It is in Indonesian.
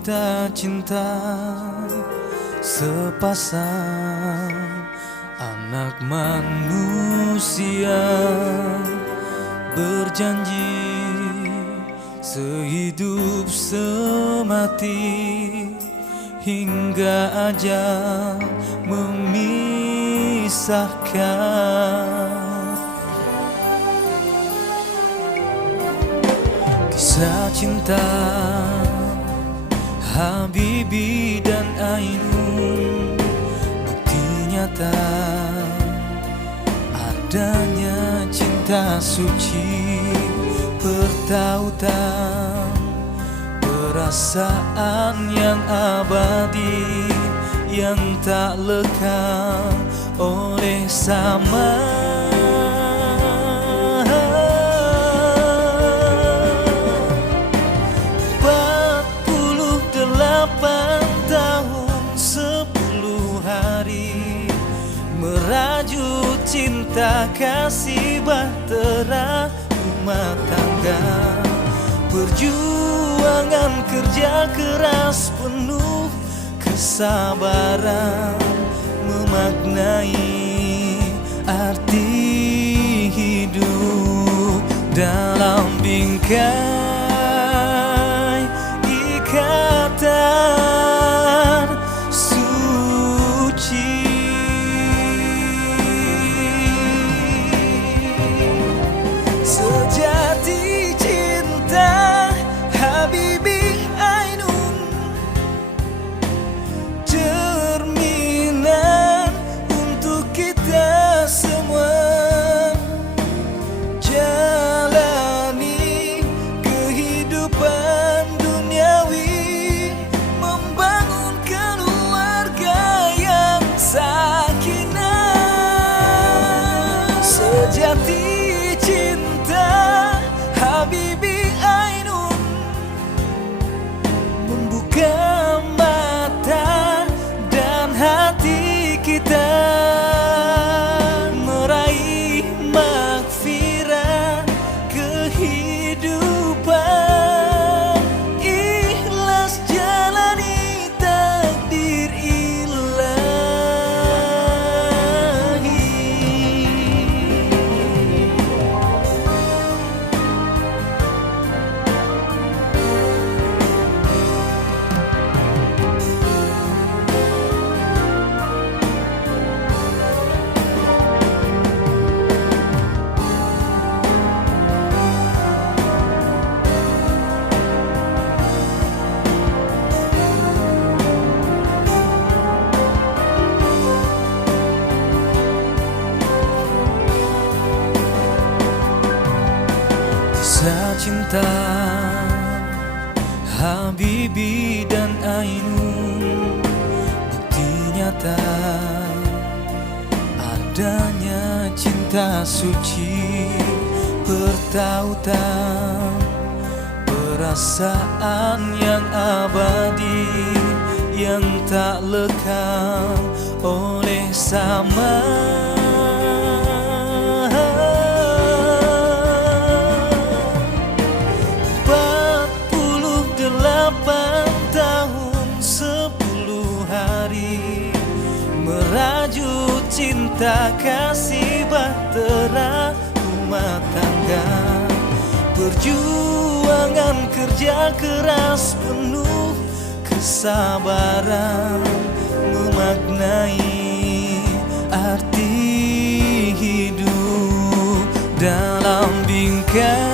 kita cinta sepasang anak manusia, berjanji sehidup semati hingga ajal memisahkan. Kisah cinta Habibie dan Ainun, bukti nyata adanya cinta suci, pertautan, perasaan yang abadi, yang tak lekang oleh zaman. 48 tahun 10 hari merajut cinta kasih bahtera rumah tangga. Perjuangan kerja keras penuh kesabaran, memaknai arti hidup dalam bingkai ikatan suci. Sejati cinta Habibie Ainun, cerminan untuk kita semua. Jalani kehidupan duniawi, membangun keluarga yang sakinah. Sejati cinta Habibie Ainun, membuka mata dan hati kita, meraih makfirah kehidupan, ikhlas jalani takdir ilahi. Kisah cinta Habibie dan Ainun, bukti nyata adanya cinta suci, pertautan, perasaan yang abadi, yang tak lekang oleh zaman. 48 tahun 10 hari merajut cinta kasih bahtera rumah tangga. Perjuangan kerja keras penuh kesabaran, memaknai arti hidup dalam bingkai